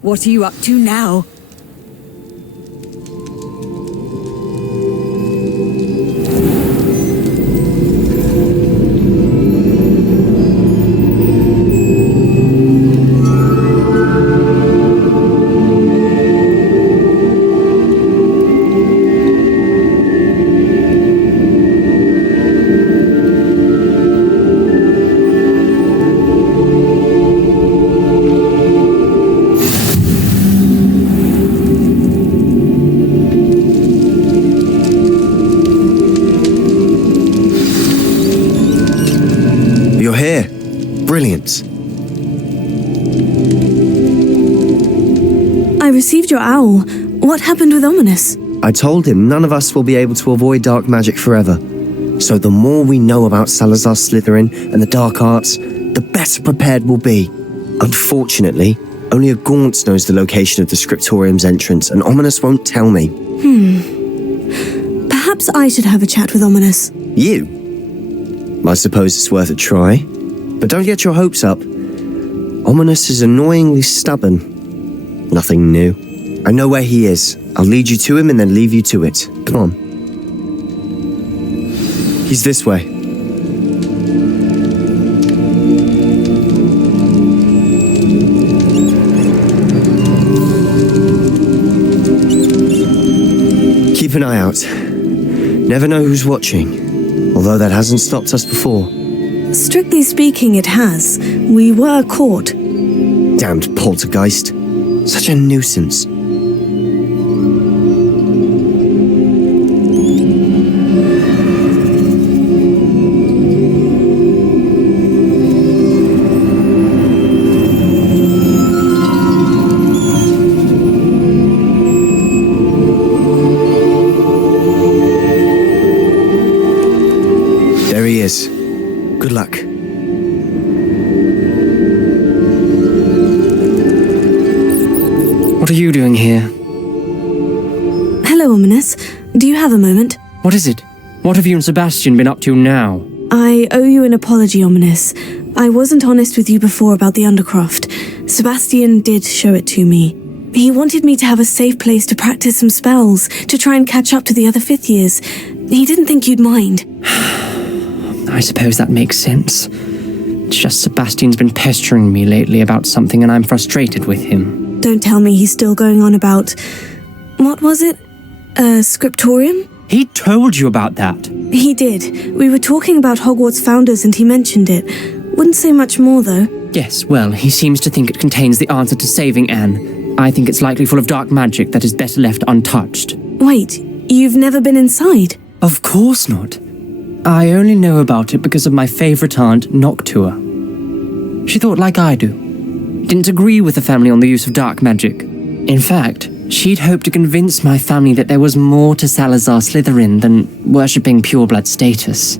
What are you up to now? You're here. Brilliant. I received your owl. What happened with Ominous? I told him none of us will be able to avoid dark magic forever. So the more we know about Salazar Slytherin and the dark arts, the better prepared we'll be. Unfortunately, only a Gaunt knows the location of the Scriptorium's entrance, and Ominous won't tell me. Perhaps I should have a chat with Ominous. You? I suppose it's worth a try. But don't get your hopes up. Ominous is annoyingly stubborn. Nothing new. I know where he is. I'll lead you to him and then leave you to it. Come on. He's this way. Keep an eye out. Never know who's watching, although that hasn't stopped us before. Strictly speaking, it has. We were caught. Damned poltergeist. Such a nuisance. There he is. Good luck. What are you doing here? Hello, Ominous. Do you have a moment? What is it? What have you and Sebastian been up to now? I owe you an apology, Ominous. I wasn't honest with you before about the Undercroft. Sebastian did show it to me. He wanted me to have a safe place to practice some spells, to try and catch up to the other fifth years. He didn't think you'd mind. I suppose that makes sense. It's just Sebastian's been pestering me lately about something and I'm frustrated with him. Don't tell me he's still going on about... What was it? Scriptorium? He told you about that? He did. We were talking about Hogwarts founders and he mentioned it. Wouldn't say much more, though. Yes, well, he seems to think it contains the answer to saving Anne. I think it's likely full of dark magic that is better left untouched. Wait, you've never been inside? Of course not. I only know about it because of my favourite aunt, Noctua. She thought like I do. Didn't agree with the family on the use of dark magic. In fact, she'd hoped to convince my family that there was more to Salazar Slytherin than worshipping pureblood status.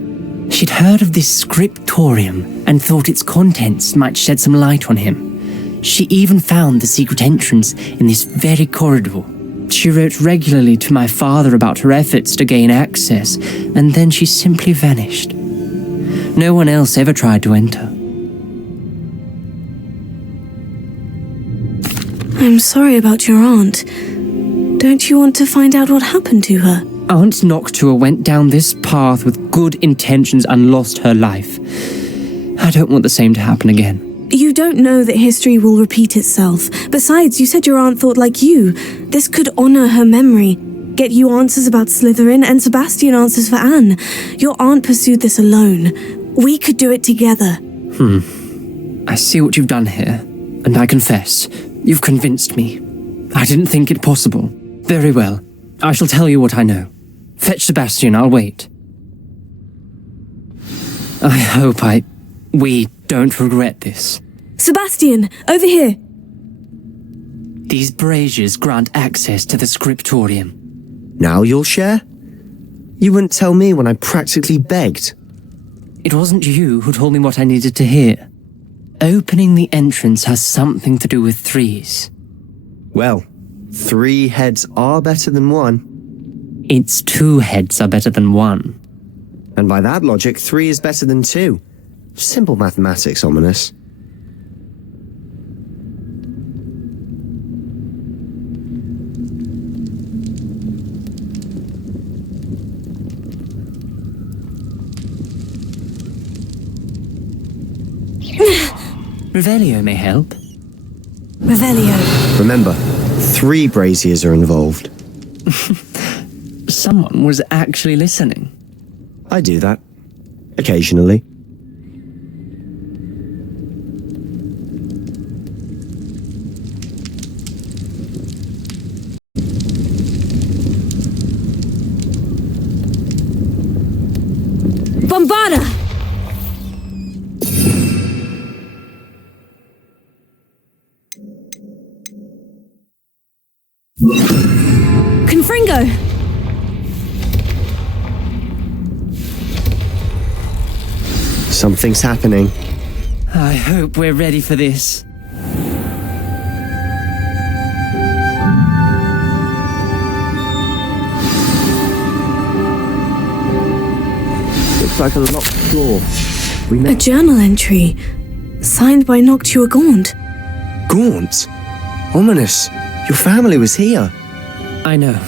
She'd heard of this scriptorium and thought its contents might shed some light on him. She even found the secret entrance in this very corridor. She wrote regularly to my father about her efforts to gain access, and then she simply vanished. No one else ever tried to enter. I'm sorry about your aunt. Don't you want to find out what happened to her? Aunt Noctua went down this path with good intentions and lost her life. I don't want the same to happen again. You don't know that history will repeat itself. Besides, you said your aunt thought like you. This could honor her memory. Get you answers about Slytherin and Sebastian answers for Anne. Your aunt pursued this alone. We could do it together. I see what you've done here, and I confess, you've convinced me. I didn't think it possible. Very well. I shall tell you what I know. Fetch Sebastian, I'll wait. I hope we don't regret this. Sebastian, over here. These braziers grant access to the scriptorium. Now you'll share? You wouldn't tell me when I practically begged. It wasn't you who told me what I needed to hear. Opening the entrance has something to do with threes. Well, 3 heads are better than 1. It's 2 heads are better than 1. And by that logic, 3 is better than 2. Simple mathematics, Ominous. Revelio may help. Revelio. Remember, 3 braziers are involved. Someone was actually listening. I do that. Occasionally. Bombarda! Confringo! Something's happening. I hope we're ready for this. Looks like a locked door. We A met journal entry, signed by Noctua Gaunt. Gaunt. Ominous. Your family was here. I know.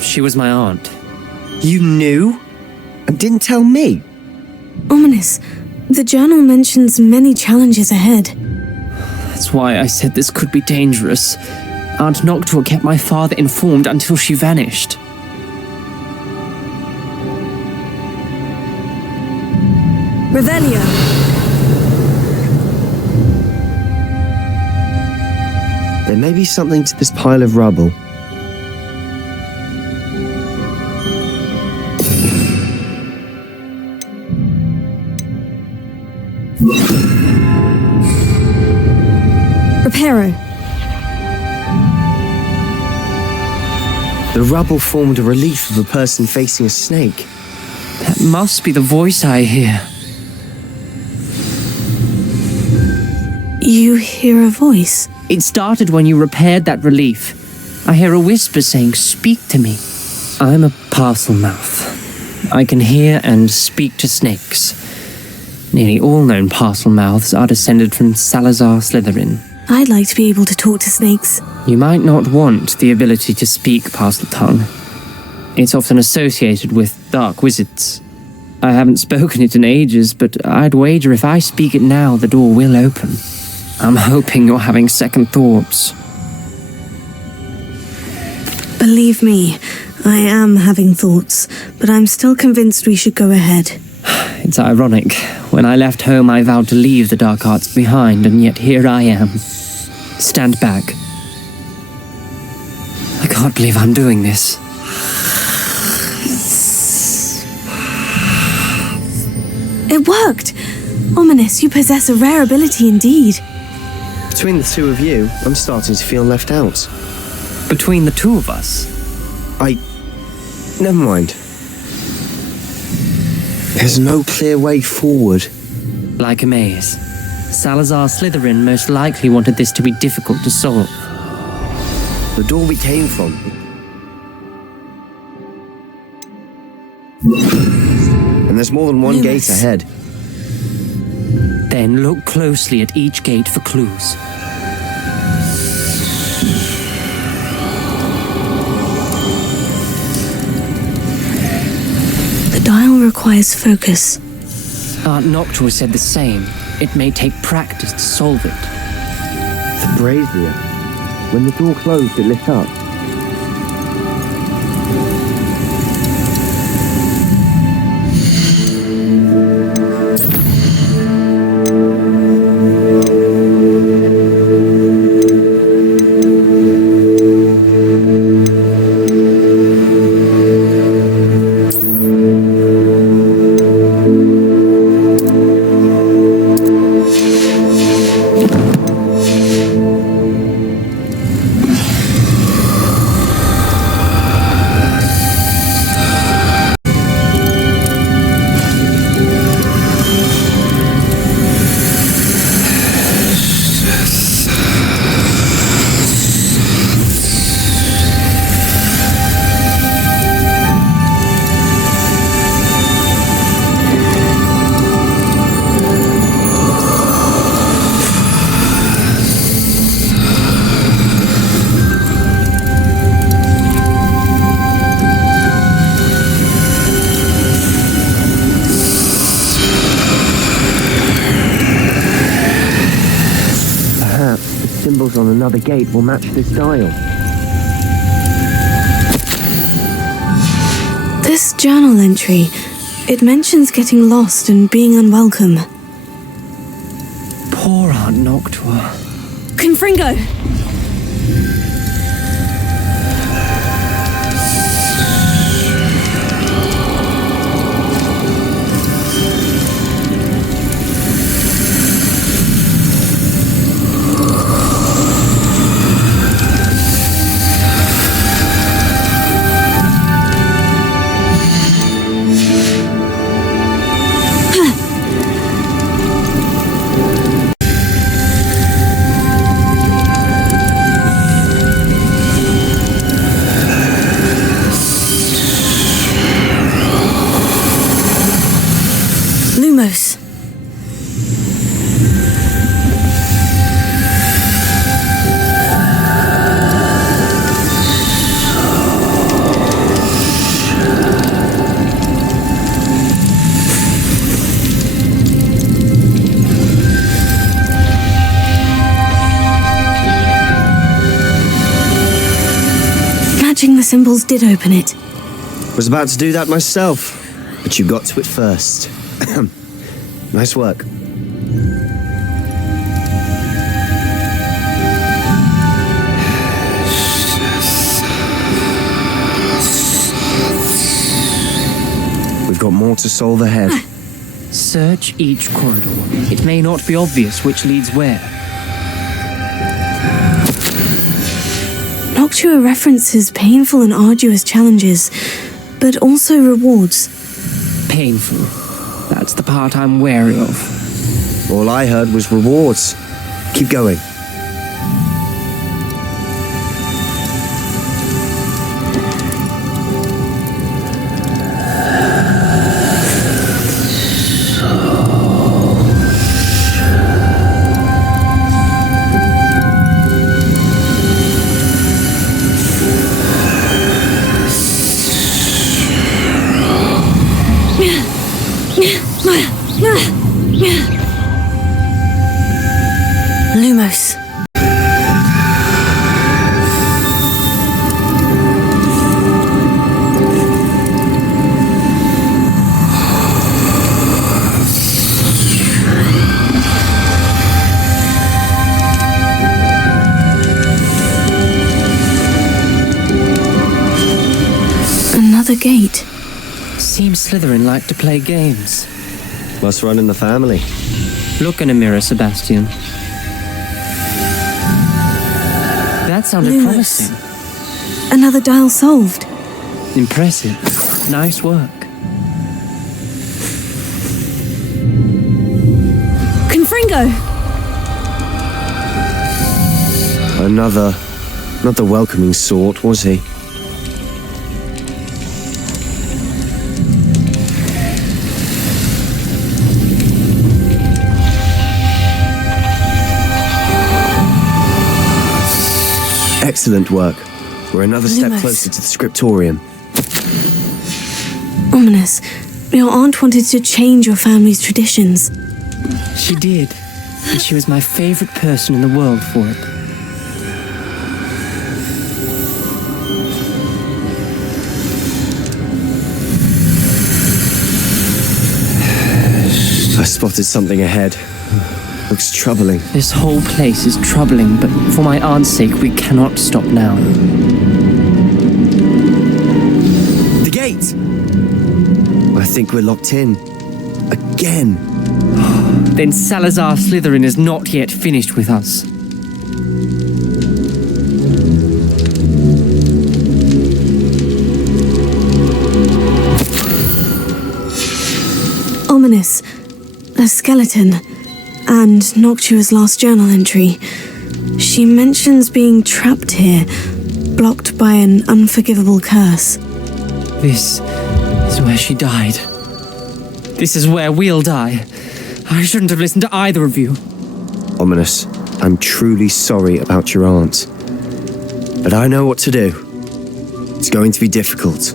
She was my aunt. You knew? And didn't tell me? Ominous. The journal mentions many challenges ahead. That's why I said this could be dangerous. Aunt Noctua kept my father informed until she vanished. Revelio. There may be something to this pile of rubble. Reparo. The rubble formed a relief of a person facing a snake. That must be the voice I hear. You hear a voice. It started when you repaired that relief. I hear a whisper saying, "Speak to me." I'm a parcel mouth. I can hear and speak to snakes. Nearly all known parcel mouths are descended from Salazar Slytherin. I'd like to be able to talk to snakes. You might not want the ability to speak parcel tongue. It's often associated with dark wizards. I haven't spoken it in ages, but I'd wager if I speak it now, the door will open. I'm hoping you're having second thoughts. Believe me, I am having thoughts, but I'm still convinced we should go ahead. It's ironic. When I left home, I vowed to leave the dark arts behind, and yet here I am. Stand back. I can't believe I'm doing this. It worked! Ominous, you possess a rare ability indeed. Between the 2 of you, I'm starting to feel left out. Between the 2 of us, Never mind. There's no clear way forward. like a maze. Salazar Slytherin most likely wanted this to be difficult to solve. The door we came from. And there's more than one gate ahead. Then look closely at each gate for clues. The dial requires focus. Aunt Noctua said the same. It may take practice to solve it. The brazier. When the door closed, it lit up. symbols on another gate will match this dial. This journal entry, it mentions getting lost and being unwelcome. Poor Aunt Noctua. Confringo! Lumos. Matching the symbols did open it. Was about to do that myself, but you got to it first. Nice work. We've got more to solve ahead. Search each corridor. It may not be obvious which leads where. Noctua references painful and arduous challenges, but also rewards. Painful. That's the part I'm wary of. All I heard was rewards. Keep going. Lumos. Another gate. Seems Slytherin like to play games. Must run in the family. Look in a mirror, Sebastian. That sounded Lumos. promising. Another dial solved. Impressive. Nice work. Confringo! Another. Not the welcoming sort, was he? Excellent work. We're another step Lumos. closer to the scriptorium. Ominous. Your aunt wanted to change your family's traditions. She did. And she was my favorite person in the world for it. I spotted something ahead. Looks troubling. This whole place is troubling, but for my aunt's sake, we cannot stop now. The gate! I think we're locked in. Again. Then Salazar Slytherin is not yet finished with us. Ominous. A skeleton. And Noctua's last journal entry. She mentions being trapped here, blocked by an unforgivable curse. This is where she died. This is where we'll die. I shouldn't have listened to either of you. Ominous, I'm truly sorry about your aunt. But I know what to do. It's going to be difficult.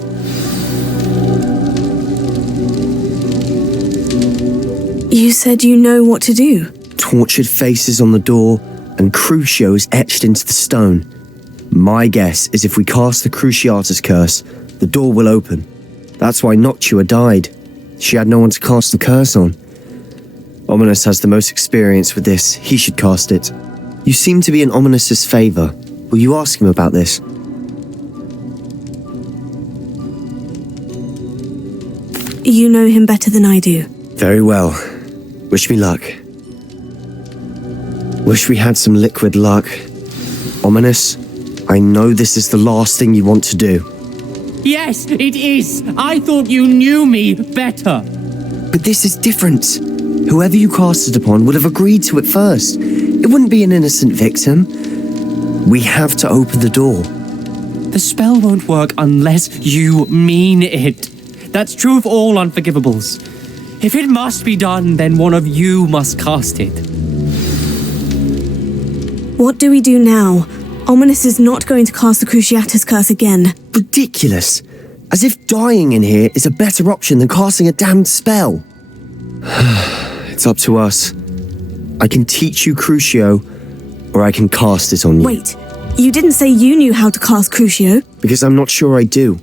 You said you know what to do. Tortured faces on the door and Crucio is etched into the stone. My guess is if we cast the Cruciatus curse, the door will open. That's why Noctua died. She had no one to cast the curse on. Ominous has the most experience with this. He should cast it. You seem to be in Ominous's favor. Will you ask him about this? You know him better than I do. Very well. Wish me luck. Wish we had some liquid luck. Ominous, I know this is the last thing you want to do. Yes, it is. I thought you knew me better. But this is different. Whoever you cast it upon would have agreed to it first. It wouldn't be an innocent victim. We have to open the door. The spell won't work unless you mean it. That's true of all unforgivables. If it must be done, then one of you must cast it. What do we do now? Ominous is not going to cast the Cruciatus curse again. Ridiculous. As if dying in here is a better option than casting a damned spell. It's up to us. I can teach you Crucio, or I can cast it on you. Wait, you didn't say you knew how to cast Crucio? Because I'm not sure I do.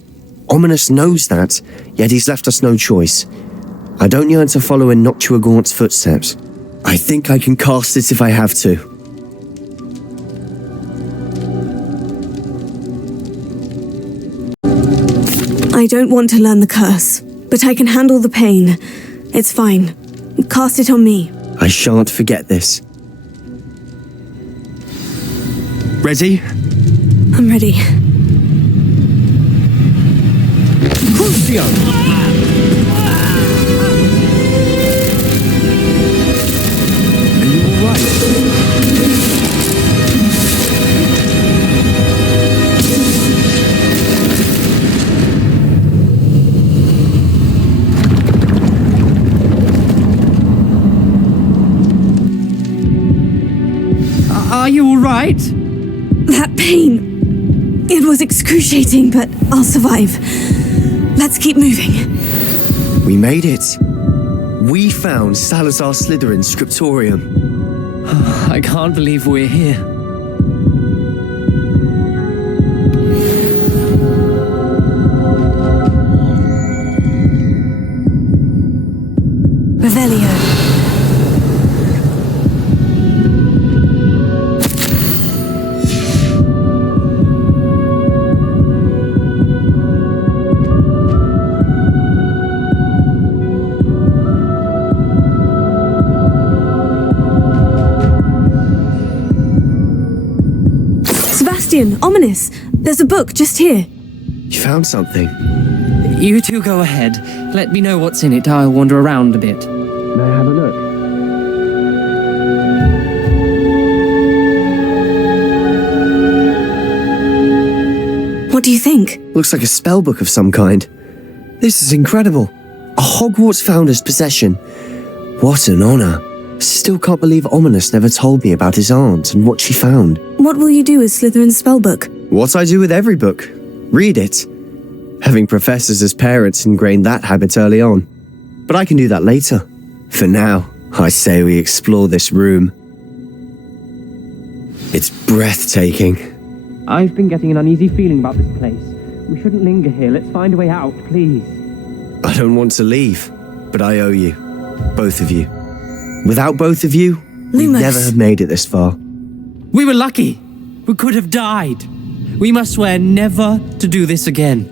Ominous knows that, yet he's left us no choice. I don't yearn to follow in Noctua Gaunt's footsteps. I think I can cast it if I have to. I don't want to learn the curse, but I can handle the pain. It's fine. Cast it on me. I shan't forget this. Ready? I'm ready. Crucio! Are you alright? Are you alright? That pain. It was excruciating, but I'll survive. Let's keep moving. We made it. We found Salazar Slytherin's scriptorium. I can't believe we're here. Revelio. Ominous, there's a book just here. You found something. You two go ahead. Let me know what's in it. I'll wander around a bit. May I have a look? What do you think? Looks like a spell book of some kind. This is incredible. A Hogwarts founder's possession. What an honor. Still can't believe Ominous never told me about his aunt and what she found. What will you do with Slytherin's spellbook? What I do with every book. Read it. Having professors as parents ingrained that habit early on. But I can do that later. For now, I say we explore this room. It's breathtaking. I've been getting an uneasy feeling about this place. We shouldn't linger here. Let's find a way out, please. I don't want to leave, but I owe you. Both of you. Without both of you, we'd Lumos. never have made it this far. We were lucky. We could have died. We must swear never to do this again.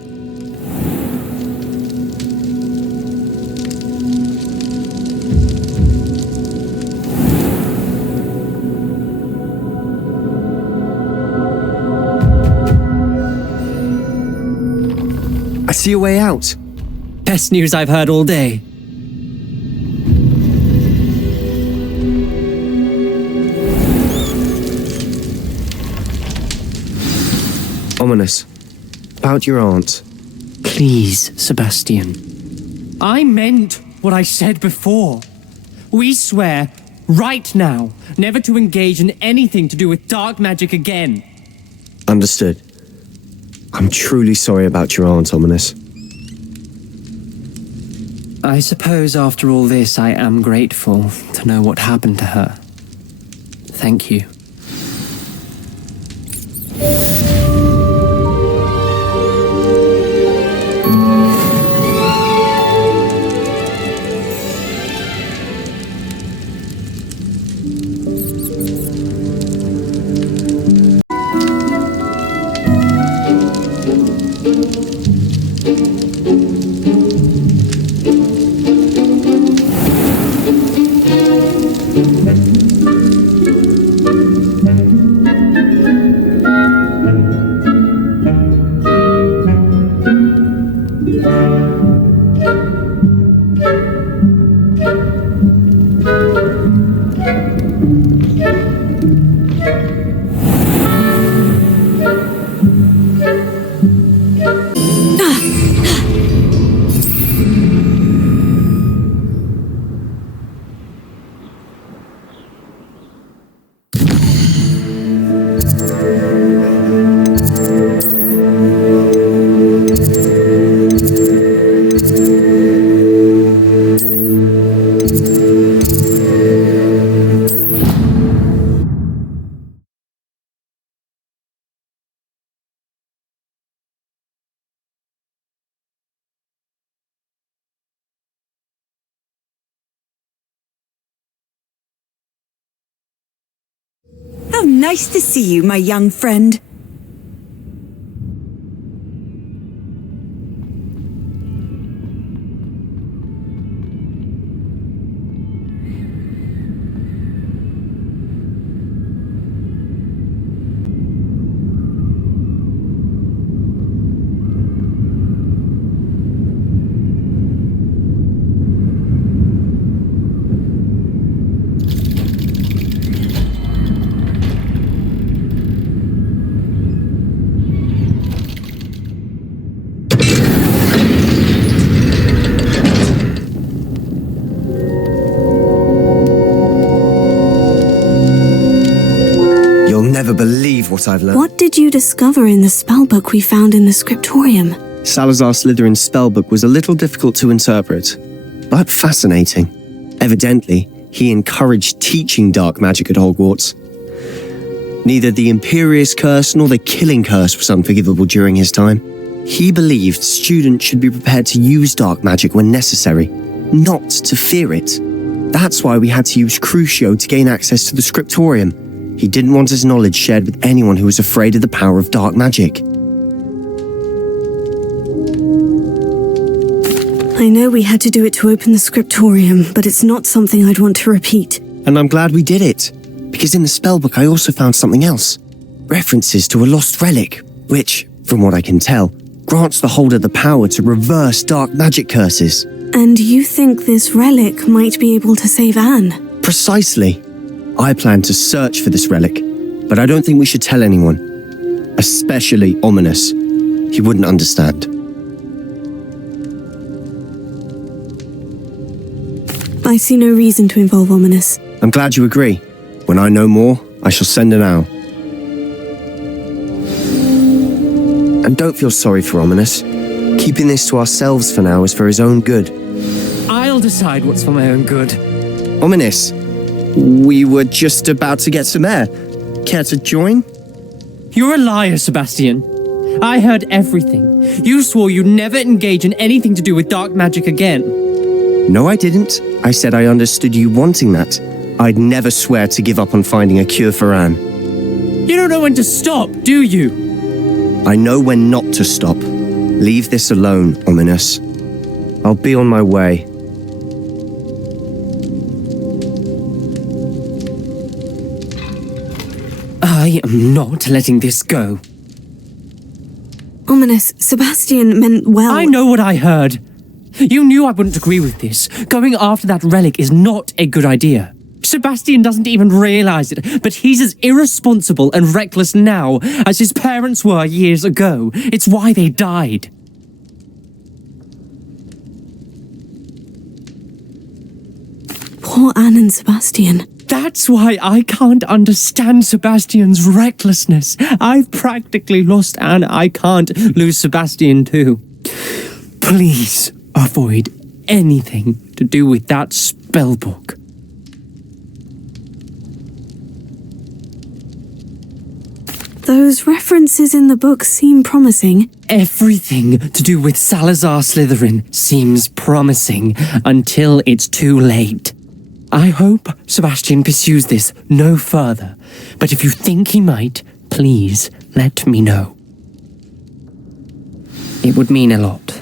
I see a way out. Best news I've heard all day. Ominous. About your aunt. Please, Sebastian. I meant what I said before. We swear, right now, never to engage in anything to do with dark magic again. Understood. I'm truly sorry about your aunt, Ominous. I suppose after all this, I am grateful to know what happened to her. Thank you. How nice to see you, my young friend. Never believe what I've learned. What did you discover in the spellbook we found in the scriptorium? Salazar Slytherin's spellbook was a little difficult to interpret, but fascinating. Evidently, he encouraged teaching dark magic at Hogwarts. Neither the Imperious Curse nor the Killing Curse was unforgivable during his time. He believed students should be prepared to use dark magic when necessary, not to fear it. That's why we had to use Crucio to gain access to the scriptorium. He didn't want his knowledge shared with anyone who was afraid of the power of dark magic. I know we had to do it to open the scriptorium, but it's not something I'd want to repeat. And I'm glad we did it, because in the spellbook I also found something else. References to a lost relic, which, from what I can tell, grants the holder the power to reverse dark magic curses. And you think this relic might be able to save Anne? Precisely. I plan to search for this relic, but I don't think we should tell anyone. Especially Ominous. He wouldn't understand. I see no reason to involve Ominous. I'm glad you agree. When I know more, I shall send an owl. And don't feel sorry for Ominous. Keeping this to ourselves for now is for his own good. I'll decide what's for my own good. Ominous, we were just about to get some air. Care to join? You're a liar, Sebastian. I heard everything. You swore you'd never engage in anything to do with dark magic again. No, I didn't. I said I understood you wanting that. I'd never swear to give up on finding a cure for Anne. You don't know when to stop, do you? I know when not to stop. Leave this alone, Ominous. I'll be on my way. I am not letting this go. Ominous, Sebastian meant well. I know what I heard. You knew I wouldn't agree with this. Going after that relic is not a good idea. Sebastian doesn't even realize it, but he's as irresponsible and reckless now as his parents were years ago. It's why they died. Poor Anne and Sebastian. That's why I can't understand Sebastian's recklessness. I've practically lost Anne. I can't lose Sebastian too. Please avoid anything to do with that spellbook. Those references in the book seem promising. Everything to do with Salazar Slytherin seems promising until it's too late. I hope Sebastian pursues this no further, but if you think he might, please let me know. It would mean a lot.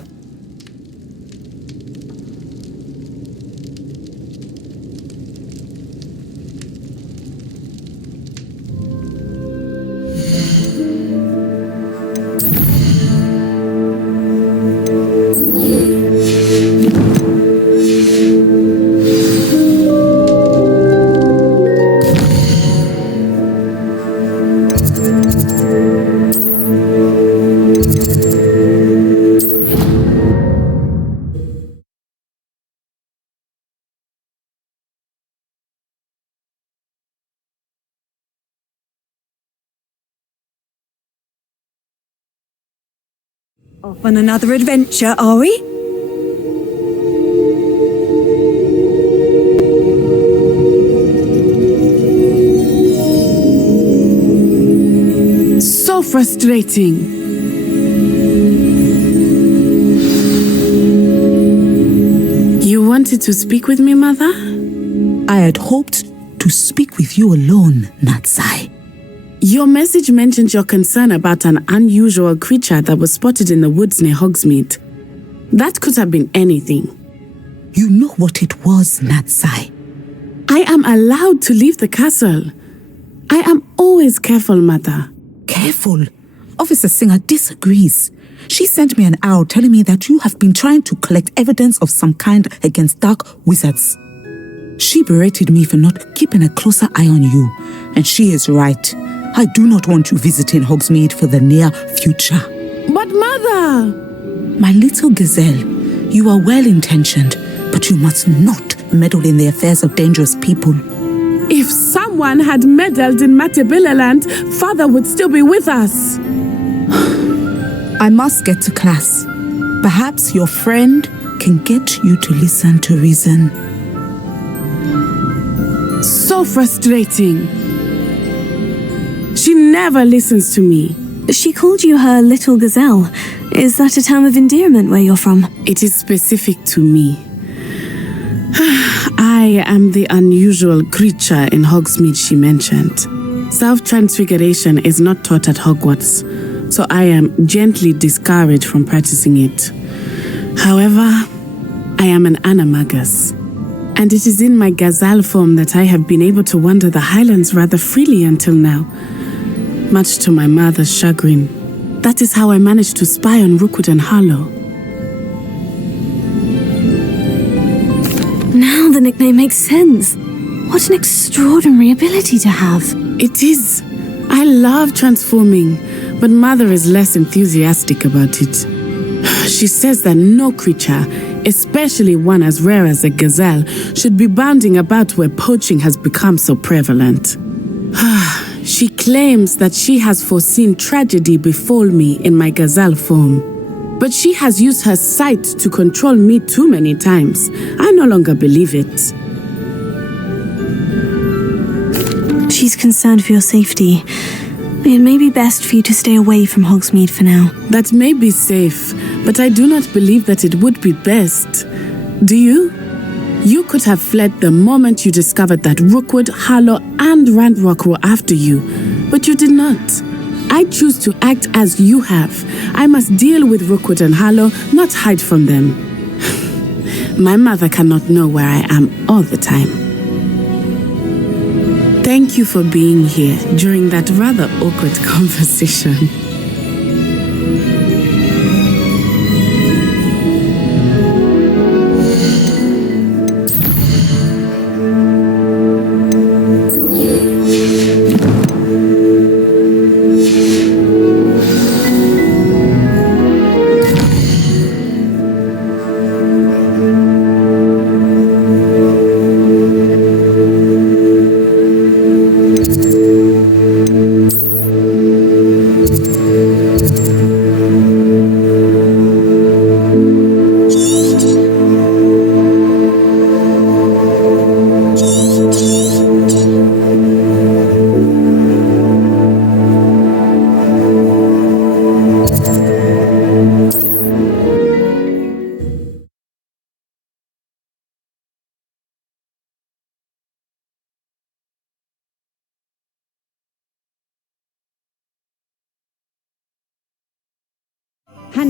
Off on another adventure, are we? So frustrating. You wanted to speak with me, Mother? I had hoped to speak with you alone, Natsai. Your message mentioned your concern about an unusual creature that was spotted in the woods near Hogsmeade. That could have been anything. You know what it was, Natsai. I am allowed to leave the castle. I am always careful, Mother. Careful. Officer Singer disagrees. She sent me an owl telling me that you have been trying to collect evidence of some kind against dark wizards. She berated me for not keeping a closer eye on you, and she is right. I do not want you visiting Hogsmeade for the near future. But Mother! My little gazelle, you are well-intentioned, but you must not meddle in the affairs of dangerous people. If someone had meddled in Matabeleland, Father would still be with us. I must get to class. Perhaps your friend can get you to listen to reason. So frustrating. She never listens to me. She called you her little gazelle. Is that a term of endearment where you're from? It is specific to me. I am the unusual creature in Hogsmeade she mentioned. Self-transfiguration is not taught at Hogwarts, so I am gently discouraged from practicing it. However, I am an animagus, and it is in my gazelle form that I have been able to wander the Highlands rather freely until now, much to my mother's chagrin. That is how I managed to spy on Rookwood and Harlow. Now the nickname makes sense. What an extraordinary ability to have. It is. I love transforming, but Mother is less enthusiastic about it. She says that no creature, especially one as rare as a gazelle, should be bounding about where poaching has become so prevalent. She claims that she has foreseen tragedy befall me in my gazelle form. But she has used her sight to control me too many times. I no longer believe it. She's concerned for your safety. It may be best for you to stay away from Hogsmeade for now. That may be safe, but I do not believe that it would be best. Do you? You could have fled the moment you discovered that Rookwood, Harlow, and Randrock were after you, but you did not. I choose to act as you have. I must deal with Rookwood and Harlow, not hide from them. My mother cannot know where I am all the time. Thank you for being here during that rather awkward conversation.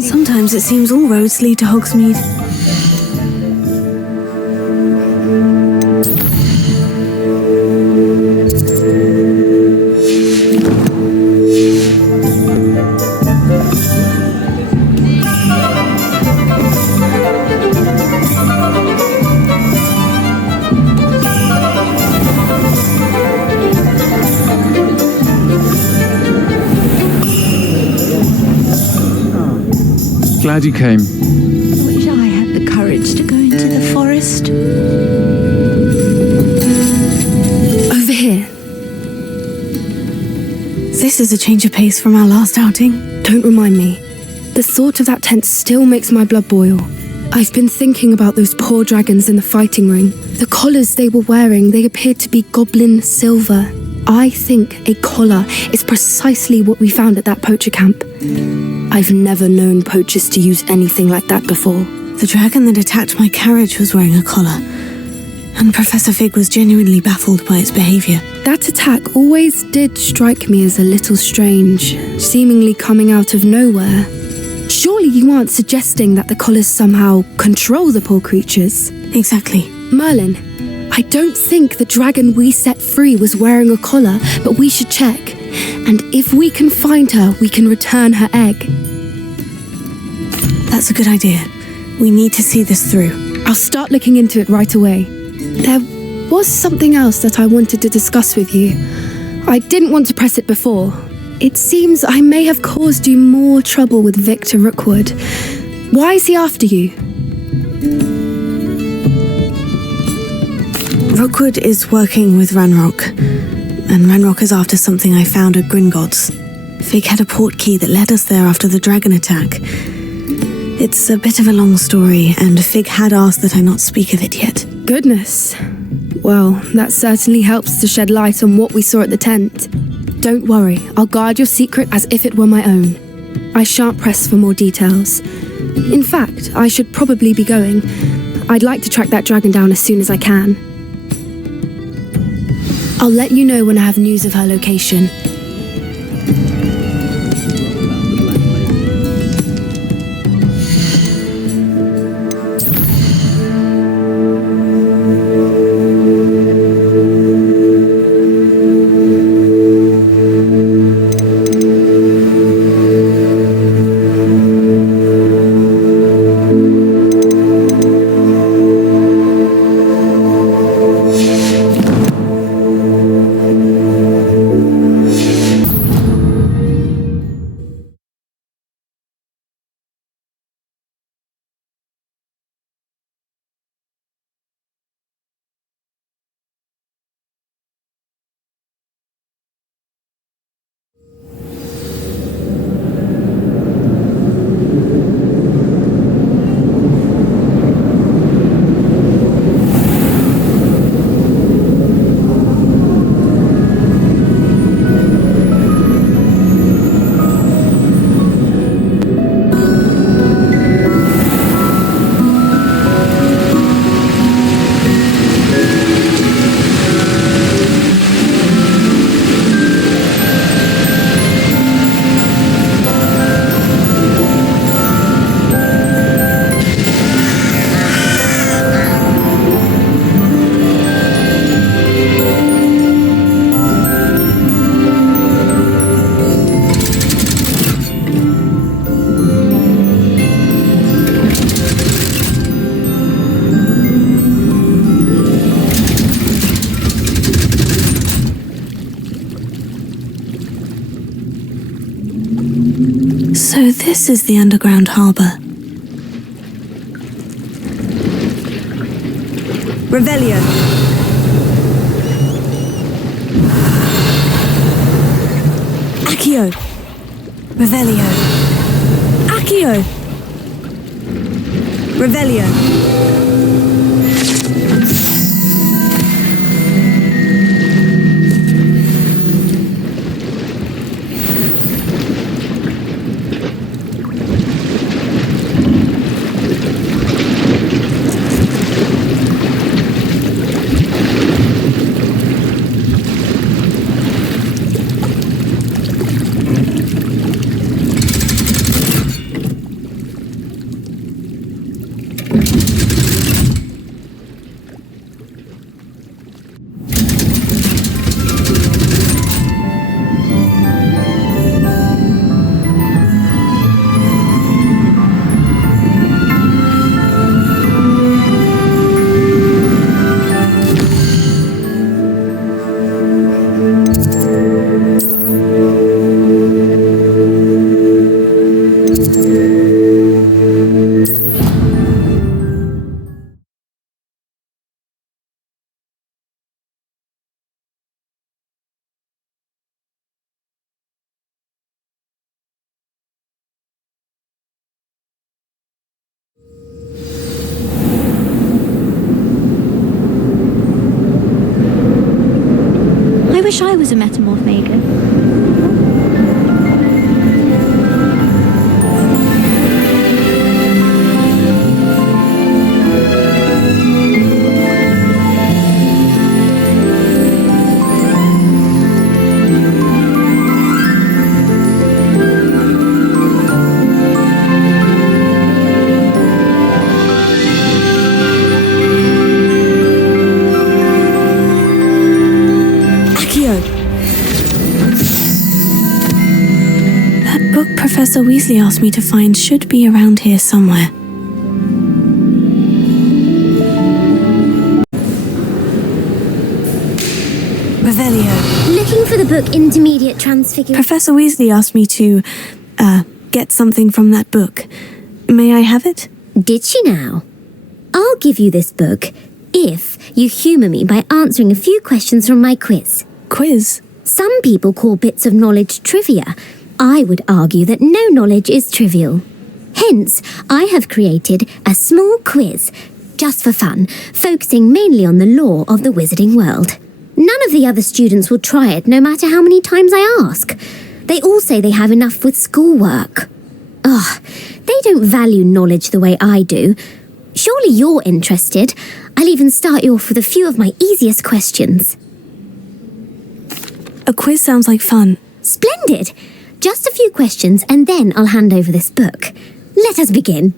Sometimes it seems all roads lead to Hogsmeade. Glad you came. I wish I had the courage to go into the forest. Over here. This is a change of pace from our last outing. Don't remind me. The thought of that tent still makes my blood boil. I've been thinking about those poor dragons in the fighting ring. The collars they were wearing, they appeared to be goblin silver. I think a collar is precisely what we found at that poacher camp. I've never known poachers to use anything like that before. The dragon that attacked my carriage was wearing a collar, and Professor Fig was genuinely baffled by its behavior. That attack always did strike me as a little strange, seemingly coming out of nowhere. Surely you aren't suggesting that the collars somehow control the poor creatures? Exactly. Merlin, I don't think the dragon we set free was wearing a collar, but we should check. And if we can find her, we can return her egg. That's a good idea. We need to see this through. I'll start looking into it right away. There was something else that I wanted to discuss with you. I didn't want to press it before. It seems I may have caused you more trouble with Victor Rookwood. Why is he after you? Rookwood is working with Ranrock, and Ranrock is after something I found at Gringotts. Fig had a portkey that led us there after the dragon attack. It's a bit of a long story, and Fig had asked that I not speak of it yet. Goodness. Well, that certainly helps to shed light on what we saw at the tent. Don't worry, I'll guard your secret as if it were my own. I shan't press for more details. In fact, I should probably be going. I'd like to track that dragon down as soon as I can. I'll let you know when I have news of her location. So this is the underground harbour. Revelio. Accio! Revelio. Accio! Revelio. was a metamorph maker. Professor Weasley asked me to find should be around here somewhere. Revelio. Looking for the book Intermediate Transfiguration. Professor Weasley asked me to, get something from that book. May I have it? Did she now? I'll give you this book if you humour me by answering a few questions from my quiz. Quiz? Some people call bits of knowledge trivia. I would argue that no knowledge is trivial. Hence, I have created a small quiz, just for fun, focusing mainly on the lore of the wizarding world. None of the other students will try it, no matter how many times I ask. They all say they have enough with schoolwork. Ugh, they don't value knowledge the way I do. Surely you're interested. I'll even start you off with a few of my easiest questions. A quiz sounds like fun. Splendid! Just a few questions and then I'll hand over this book. Let us begin.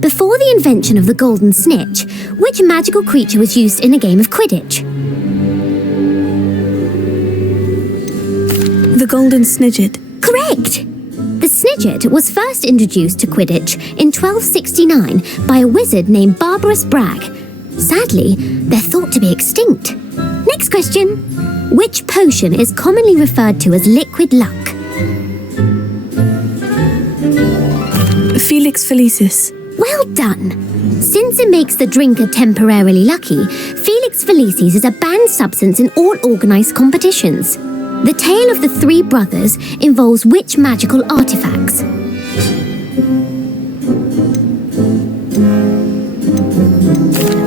Before the invention of the golden snitch, which magical creature was used in a game of Quidditch? The golden snidget. Correct! The snidget was first introduced to Quidditch in 1269 by a wizard named Barbarous Bragg. Sadly, they're thought to be extinct. Next question. Which potion is commonly referred to as liquid luck? Felix Felicis. Well done! Since it makes the drinker temporarily lucky, Felix Felicis is a banned substance in all organised competitions. The tale of the three brothers involves which magical artifacts?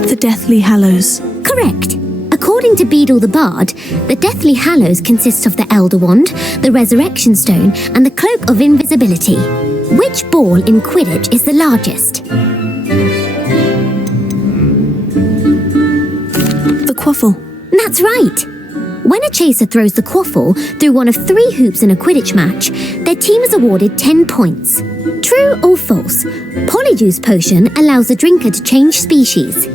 The Deathly Hallows. Correct. According to Beedle the Bard, the Deathly Hallows consists of the Elder Wand, the Resurrection Stone, and the Cloak of Invisibility. Which ball in Quidditch is the largest? The Quaffle. That's right. When a chaser throws the quaffle through one of 3 hoops in a Quidditch match, their team is awarded 10 points. True or false? Polyjuice Potion allows the drinker to change species.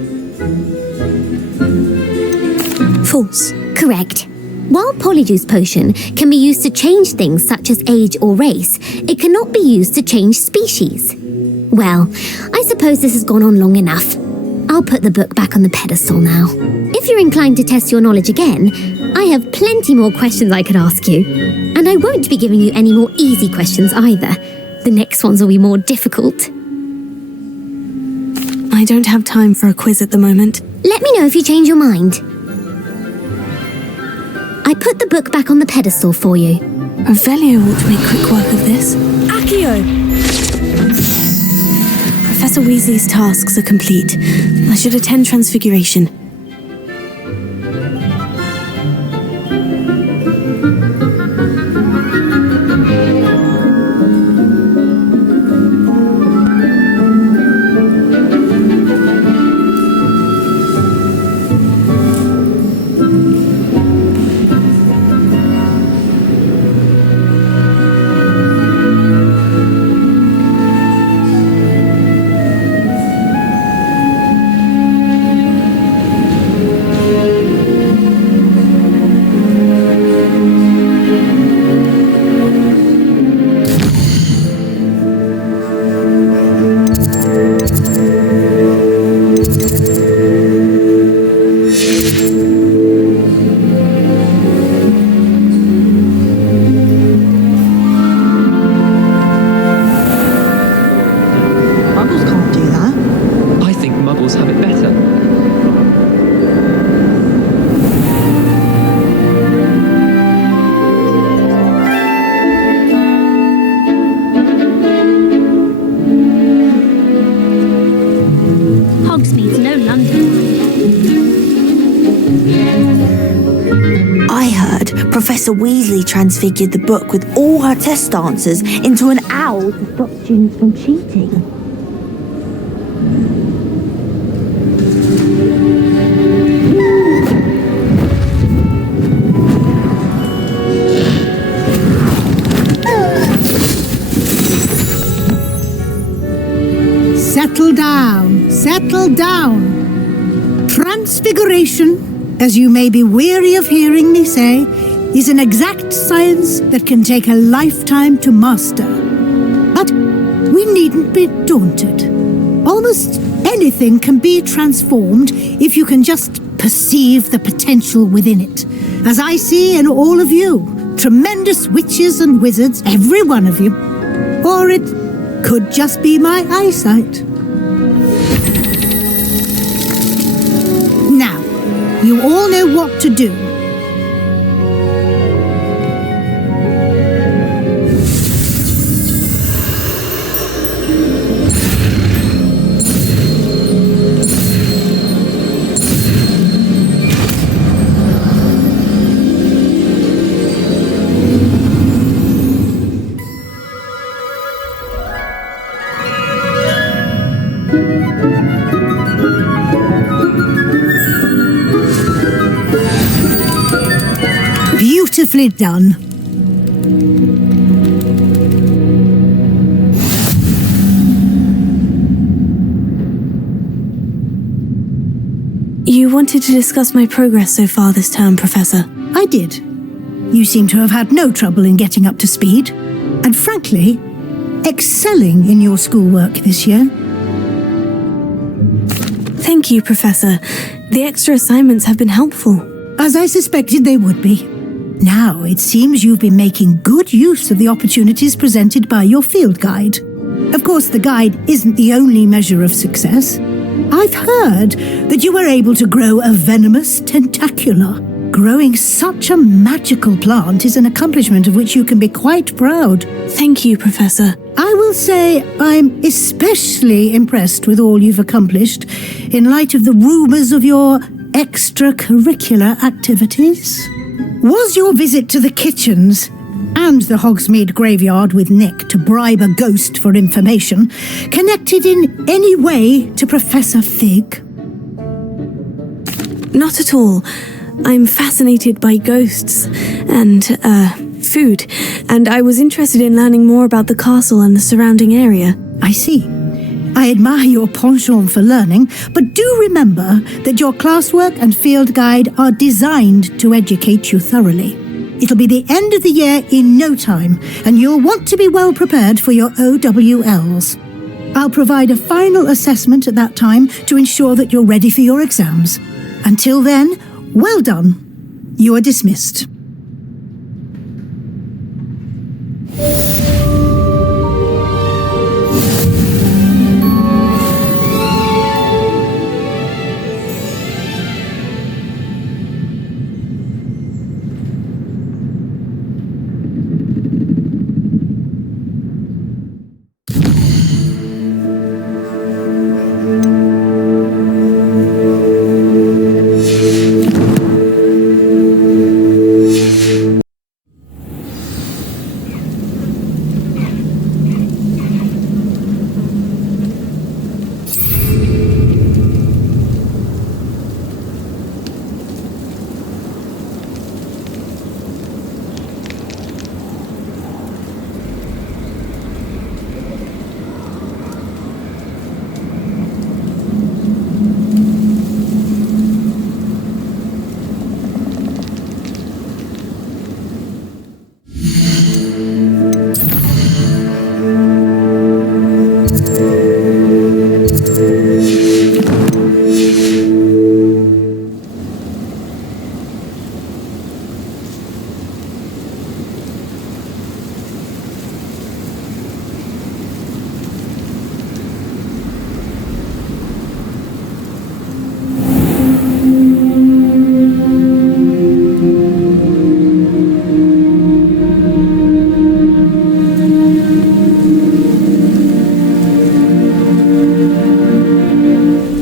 False. Correct. While Polyjuice Potion can be used to change things such as age or race, it cannot be used to change species. Well, I suppose this has gone on long enough. I'll put the book back on the pedestal now. If you're inclined to test your knowledge again, I have plenty more questions I could ask you. And I won't be giving you any more easy questions either. The next ones will be more difficult. I don't have time for a quiz at the moment. Let me know if you change your mind. I put the book back on the pedestal for you. Revelio ought to make quick work of this. Accio! Professor Weasley's tasks are complete. I should attend Transfiguration. Professor Weasley transfigured the book with all her test answers into an owl to stop students from cheating. Settle down, settle down. Transfiguration, as you may be weary of hearing me say, is an exact science that can take a lifetime to master. But we needn't be daunted. Almost anything can be transformed if you can just perceive the potential within it. As I see in all of you, tremendous witches and wizards, every one of you. Or it could just be my eyesight. Now, you all know what to do. Beautifully done. You wanted to discuss my progress so far this term, Professor. I did. You seem to have had no trouble in getting up to speed, and frankly, excelling in your schoolwork this year. Thank you, Professor. The extra assignments have been helpful. As I suspected they would be. Now, it seems you've been making good use of the opportunities presented by your field guide. Of course, the guide isn't the only measure of success. I've heard that you were able to grow a venomous tentacula. Growing such a magical plant is an accomplishment of which you can be quite proud. Thank you, Professor. I will say I'm especially impressed with all you've accomplished in light of the rumours of your extracurricular activities. Was your visit to the kitchens and the Hogsmeade graveyard with Nick to bribe a ghost for information connected in any way to Professor Fig? Not at all. I'm fascinated by ghosts and, food, and I was interested in learning more about the castle and the surrounding area. I see. I admire your penchant for learning, but do remember that your classwork and field guide are designed to educate you thoroughly. It'll be the end of the year in no time, and you'll want to be well prepared for your OWLs. I'll provide a final assessment at that time to ensure that you're ready for your exams. Until then, well done. You are dismissed.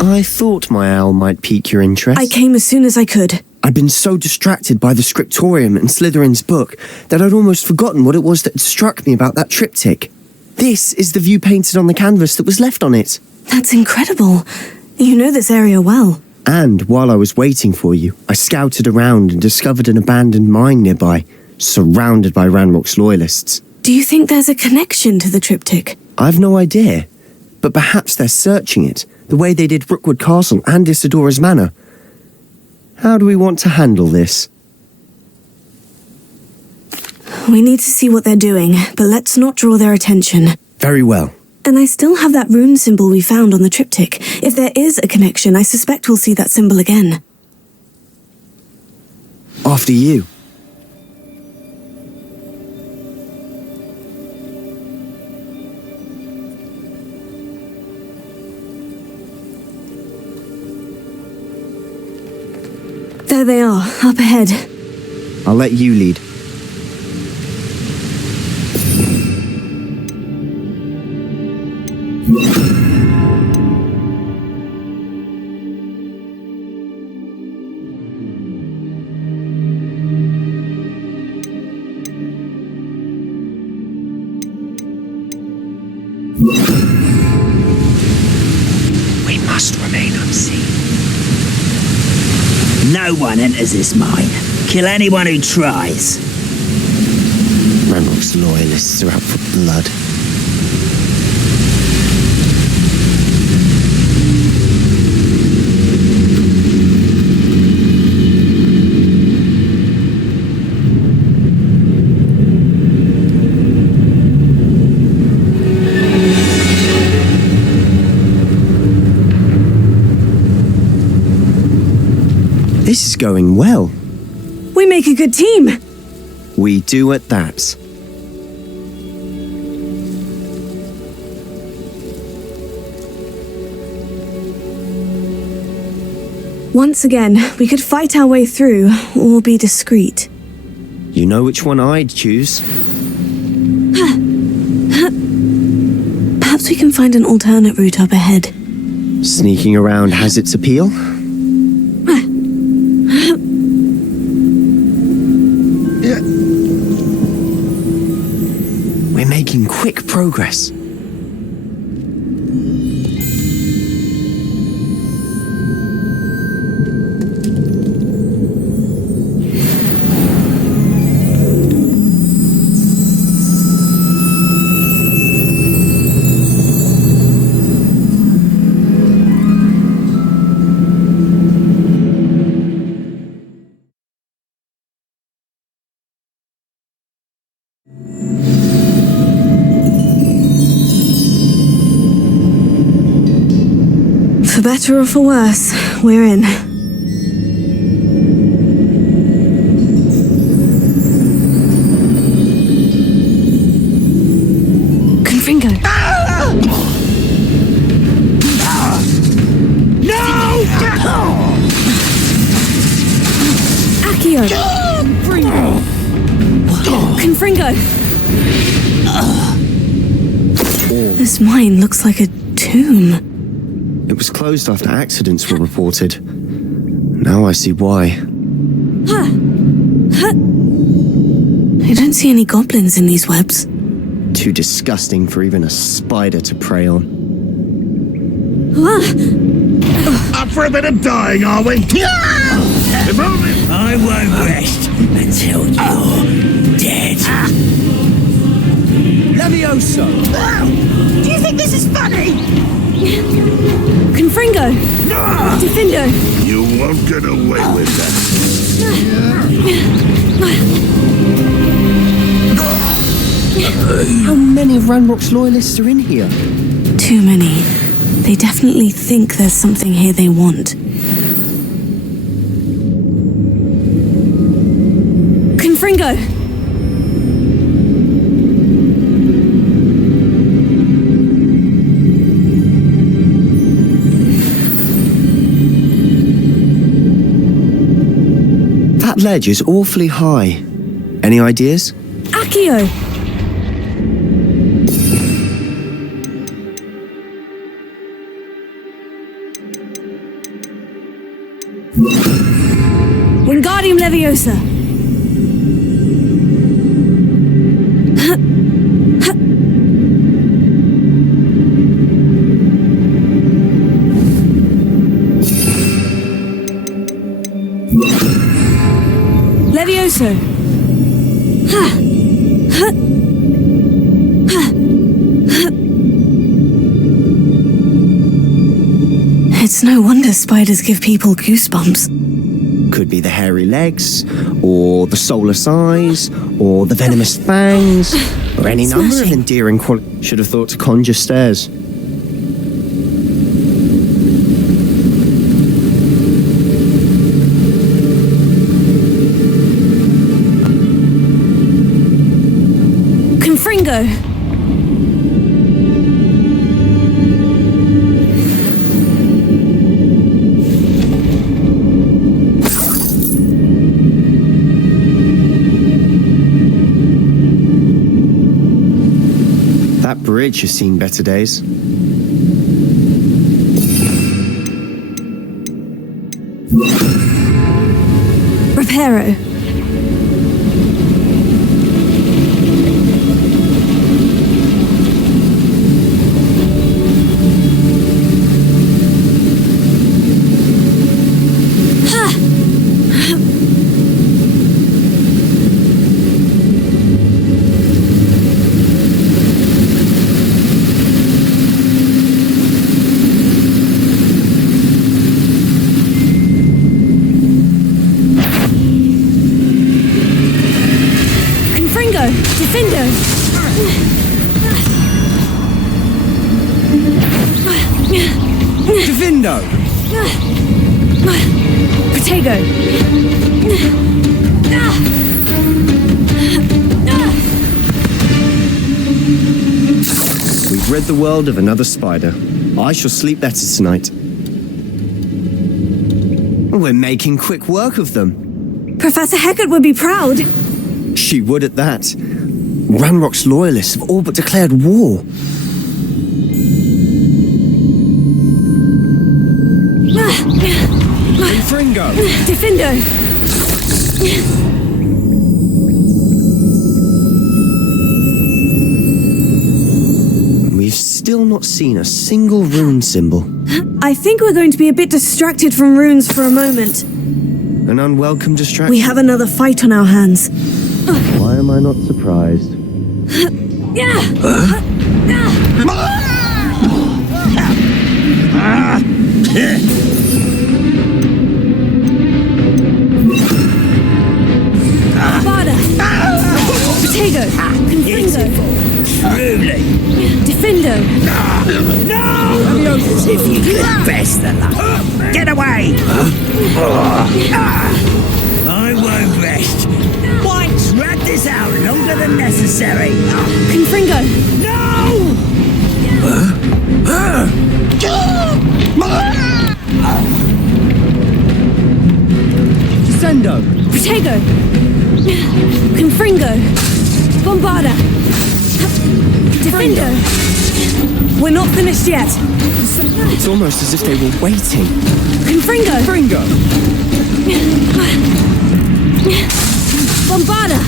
I thought my owl might pique your interest. I came as soon as I could. I'd been so distracted by the scriptorium and Slytherin's book that I'd almost forgotten what it was that had struck me about that triptych. This is the view painted on the canvas that was left on it. That's incredible. You know this area well. And while I was waiting for you, I scouted around and discovered an abandoned mine nearby, surrounded by Ranrock's loyalists. Do you think there's a connection to the triptych? I've no idea, but perhaps they're searching it, the way they did Rookwood Castle and Isidora's Manor. How do we want to handle this? We need to see what they're doing, but let's not draw their attention. Very well. And I still have that rune symbol we found on the triptych. If there is a connection, I suspect we'll see that symbol again. After you. There they are, up ahead. I'll let you lead. We must remain unseen. No one enters this mine. Kill anyone who tries. Ranrock's loyalists are out for blood. This is going well. We make a good team. We do at that. Once again, we could fight our way through, or be discreet. You know which one I'd choose. Perhaps we can find an alternate route up ahead. Sneaking around has its appeal. We're making quick progress. For better or for worse, we're in. Confringo. No! Accio. Confringo. This mine looks like a tomb. It was closed after accidents were reported. Now I see why. I don't see any goblins in these webs. Too disgusting for even a spider to prey on. Up for a bit of dying, are we? If only... I won't rest until you're dead. Levioso! Do you think this is funny? Confringo! Defendo! You won't get away with that. How many of Ranrock's loyalists are in here? Too many. They definitely think there's something here they want. Confringo! That ledge is awfully high. Any ideas? Accio! Leviosa! Levioso! It's no wonder spiders give people goosebumps. Could be the hairy legs, or the soulless eyes, or the venomous fangs, or any number of Smashing. endearing qualities. Should have thought to conjure stairs. Confringo! That bridge has seen better days. Reparo. Divindo! Protego! We've rid the world of another spider. I shall sleep better tonight. We're making quick work of them. Professor Hecat would be proud. She would at that. Ranrock's loyalists have all but declared war. Fringo! Difindo! We've still not seen a single rune symbol. I think we're going to be a bit distracted from runes for a moment. An unwelcome distraction. We have another fight on our hands. Why am I not surprised? Vada! Protego! Confringo! Truly! Difindo! No! As if you could best the luck. Get away! I won't rest. Why drag this out longer than necessary? Confringo! No! Descendo! Protego! Confringo! Bombarda! Difindo! We're not finished yet. It's almost as if they were waiting. Confringo! Fringo! Bombarda!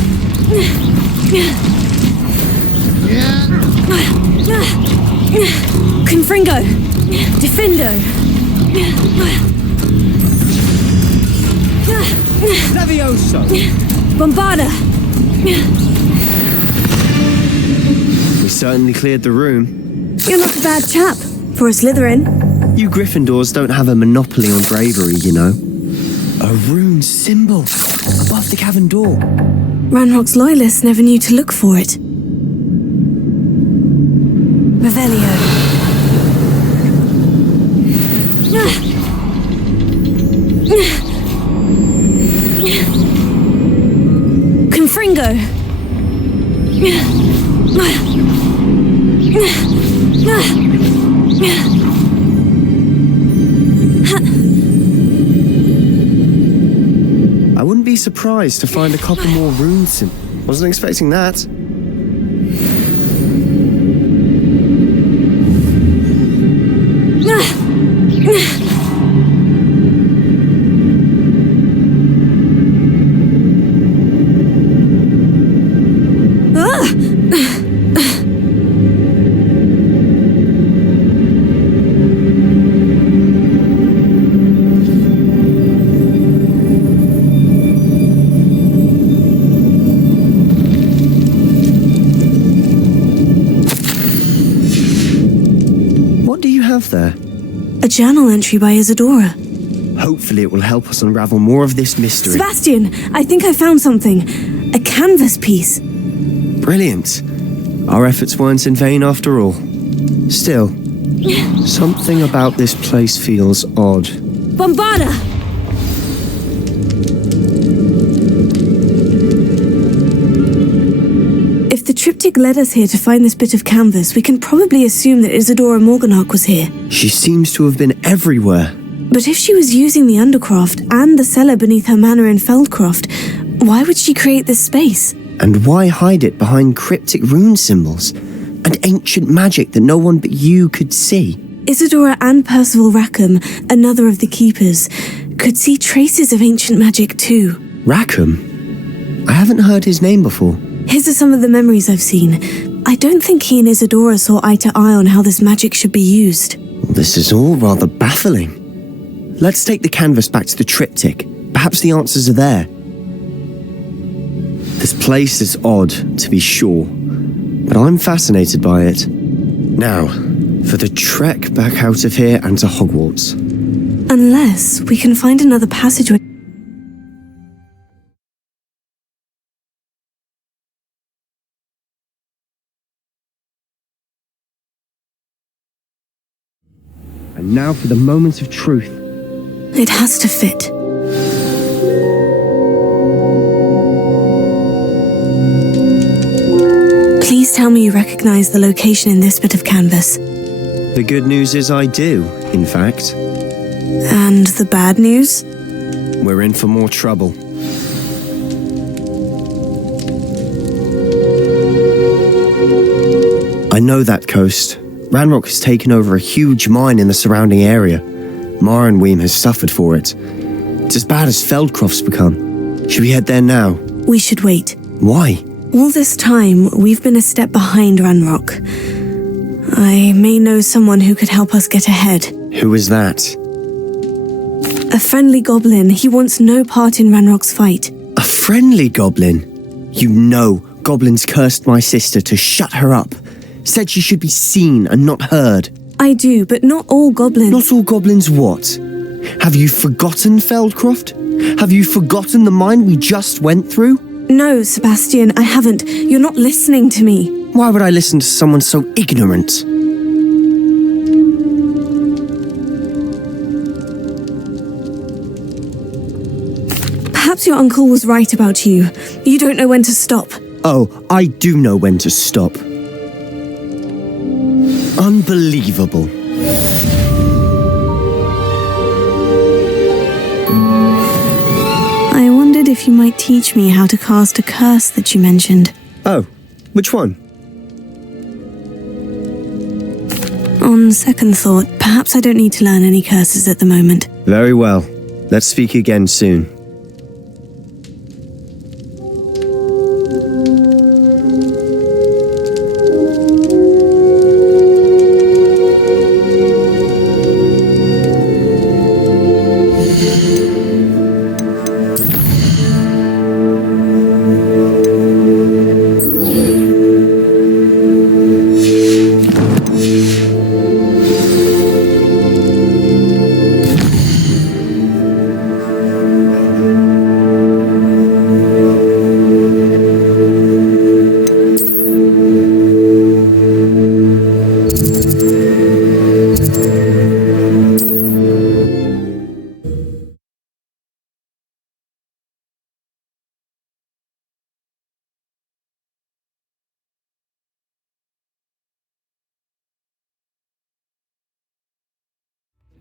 Confringo! Difindo! Levioso! Bombarda! We certainly cleared the room. You're not a bad chap for a Slytherin. You Gryffindors don't have a monopoly on bravery, you know. A rune symbol above the cavern door. Ranrock's loyalists never knew to look for it. Revelio. Confringo. I wouldn't be surprised to find a couple more rune symbols. Wasn't expecting that. What do you have there? A journal entry by Isadora. Hopefully it will help us unravel more of this mystery. Sebastian, I think I found something. A canvas piece. Brilliant. Our efforts weren't in vain after all. Still, something about this place feels odd. Bombarda! If the triptych led us here to find this bit of canvas, we can probably assume that Isadora Morganach was here. She seems to have been everywhere. But if she was using the Undercroft and the cellar beneath her manor in Feldcroft, why would she create this space? And why hide it behind cryptic rune symbols and ancient magic that no one but you could see? Isadora and Percival Rackham, another of the keepers, could see traces of ancient magic too. Rackham? I haven't heard his name before. His are some of the memories I've seen. I don't think he and Isadora saw eye to eye on how this magic should be used. This is all rather baffling. Let's take the canvas back to the triptych. Perhaps the answers are there. This place is odd, to be sure, but I'm fascinated by it. Now, for the trek back out of here and to Hogwarts. Unless we can find another passageway. And now for the moment of truth. It has to fit. Please tell me you recognize the location in this bit of canvas. The good news is I do, in fact. And the bad news? We're in for more trouble. I know that coast. Ranrock has taken over a huge mine in the surrounding area. Marenweem has suffered for it. It's as bad as Feldcroft's become. Should we head there now? We should wait. Why? All this time, we've been a step behind Ranrock. I may know someone who could help us get ahead. Who is that? A friendly goblin. He wants no part in Ranrock's fight. A friendly goblin? You know, goblins cursed my sister to shut her up. Said she should be seen and not heard. I do, but not all goblins. Not all goblins what? Have you forgotten Feldcroft? Have you forgotten the mine we just went through? No, Sebastian, I haven't. You're not listening to me. Why would I listen to someone so ignorant? Perhaps your uncle was right about you. You don't know when to stop. Oh, I do know when to stop. Unbelievable. I wondered if you might teach me how to cast a curse that you mentioned. Oh, which one? On second thought, perhaps I don't need to learn any curses at the moment. Very well. Let's speak again soon.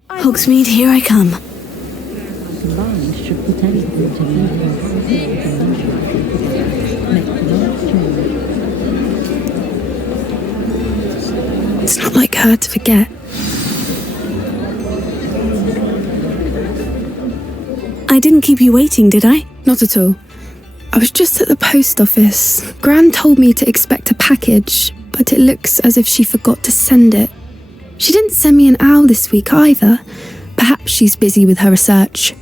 Hogsmeade, here I come. It's not like her to forget. I didn't keep you waiting, did I? Not at all. I was just at the post office. Gran told me to expect a package, but it looks as if she forgot to send it. She didn't send me an owl this week either. Perhaps she's busy with her research.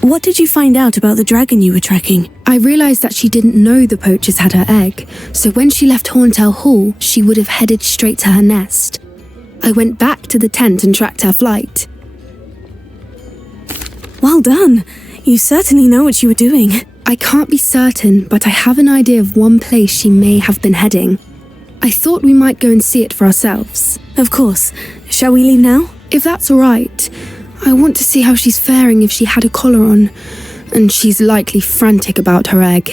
What did you find out about the dragon you were tracking? I realised that she didn't know the poachers had her egg, so when she left Horntail Hall, she would have headed straight to her nest. I went back to the tent and tracked her flight. Well done. You certainly know what you were doing. I can't be certain, but I have an idea of one place she may have been heading. I thought we might go and see it for ourselves. Of course. Shall we leave now? If that's all right. I want to see how she's faring if she had a collar on, and she's likely frantic about her egg.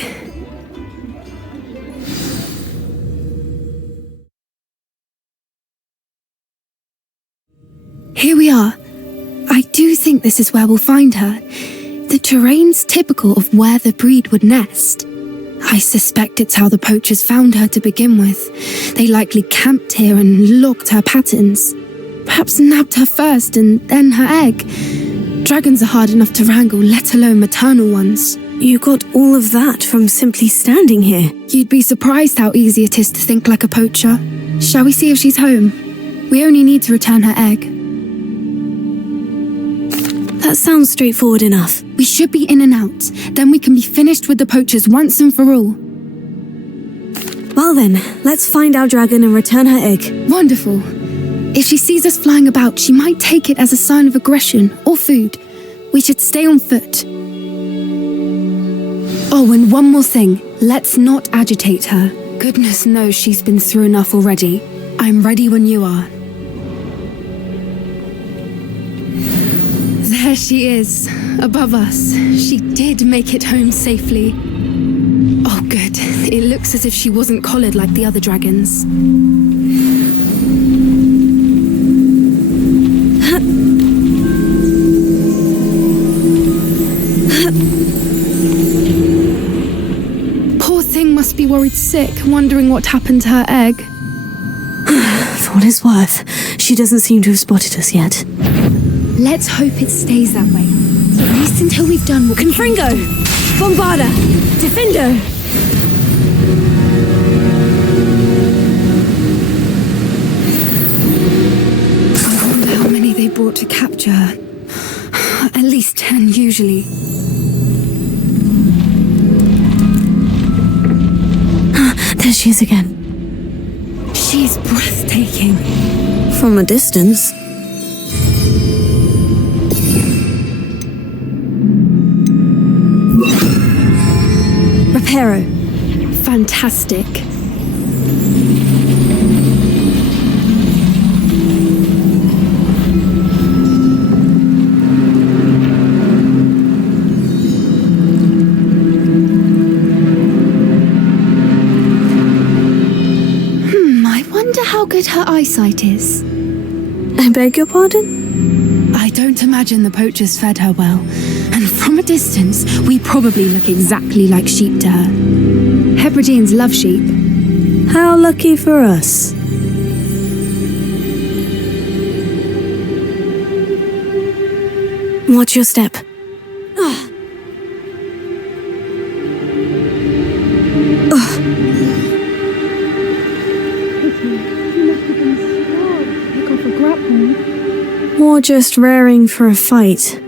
Here we are. I do think this is where we'll find her. The terrain's typical of where the breed would nest. I suspect it's how the poachers found her to begin with. They likely camped here and logged her patterns. Perhaps nabbed her first and then her egg. Dragons are hard enough to wrangle, let alone maternal ones. You got all of that from simply standing here. You'd be surprised how easy it is to think like a poacher. Shall we see if she's home? We only need to return her egg. That sounds straightforward enough. We should be in and out. Then we can be finished with the poachers once and for all. Well then, let's find our dragon and return her egg. Wonderful. If she sees us flying about, she might take it as a sign of aggression or food. We should stay on foot. Oh, and one more thing. Let's not agitate her. Goodness knows she's been through enough already. I'm ready when you are. There she is, above us. She did make it home safely. Oh, good. It looks as if she wasn't collared like the other dragons. Poor thing must be worried sick, wondering what happened to her egg. For what it's worth, she doesn't seem to have spotted us yet. Let's hope it stays that way. At least until we've done what Confringo! Bombarda! Defendo! I wonder how many they brought to capture her. At least 10 usually. There she is again. She's breathtaking. From a distance. Reparo. Fantastic. I wonder how good her eyesight is. I beg your pardon? I don't imagine the poachers fed her well. And from a distance, we probably look exactly like sheep to her. Hebrideans love sheep. How lucky for us. Watch your step. Or just raring for a fight.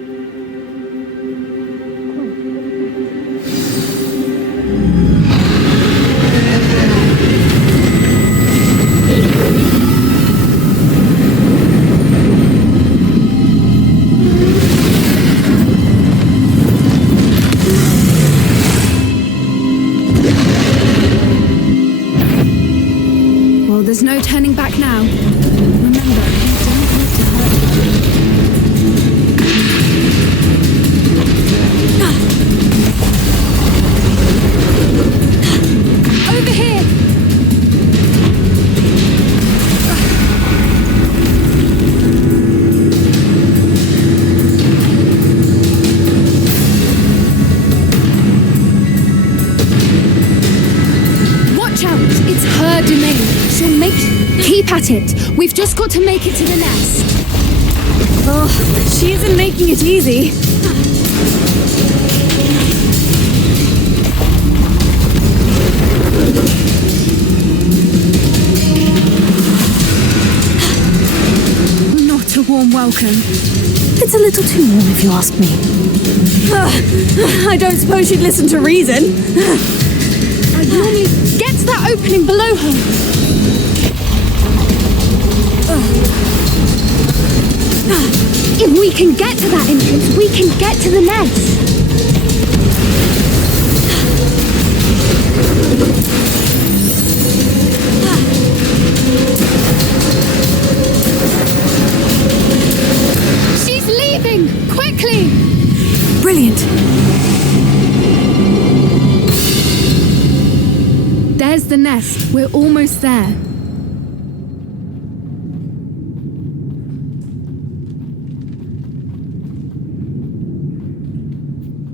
Well, there's no turning back now. Remember, you don't want to hurt her. Over here! Watch out! It's her domain. She'll make... Keep at it. We've just got to make it to the nest. Oh, she isn't making it easy. Not a warm welcome. It's a little too warm if you ask me. I don't suppose she'd listen to reason. Normally, get to that opening below her. If we can get to that entrance, we can get to the nest. She's leaving! Quickly! Brilliant. There's the nest. We're almost there.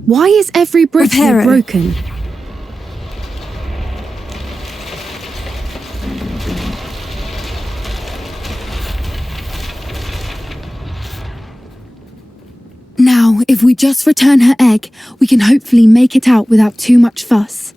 Why is every brick Repair here it. broken? Now, if we just return her egg, we can hopefully make it out without too much fuss.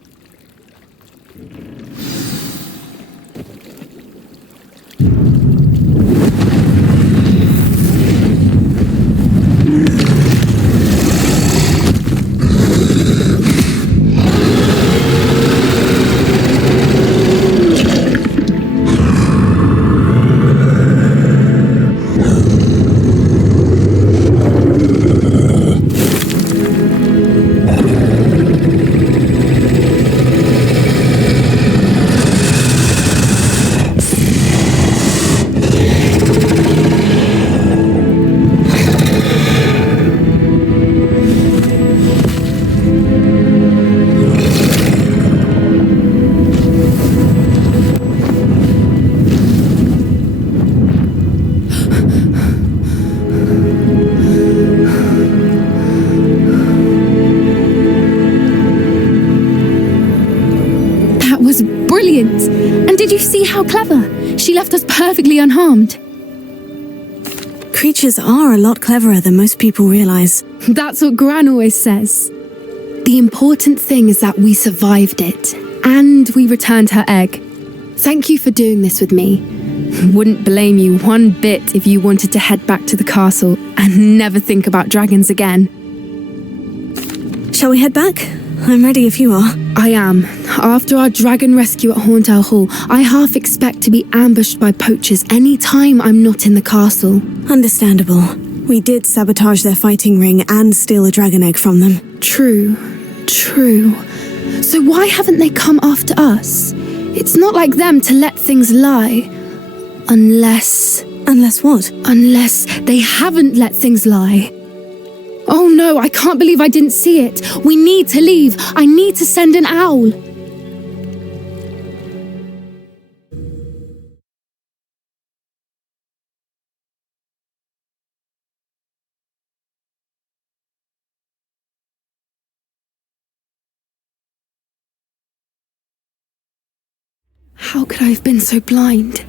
Brilliant! And did you see how clever? She left us perfectly unharmed. Creatures are a lot cleverer than most people realize. That's what Gran always says. The important thing is that we survived it, and we returned her egg. Thank you for doing this with me. Wouldn't blame you one bit if you wanted to head back to the castle and never think about dragons again. Shall we head back? I'm ready if you are. I am. After our dragon rescue at Hauntowl Hall, I half expect to be ambushed by poachers any time I'm not in the castle. Understandable. We did sabotage their fighting ring and steal a dragon egg from them. True. So why haven't they come after us? It's not like them to let things lie. Unless what? Unless they haven't let things lie. Oh no, I can't believe I didn't see it. We need to leave. I need to send an owl. How could I have been so blind?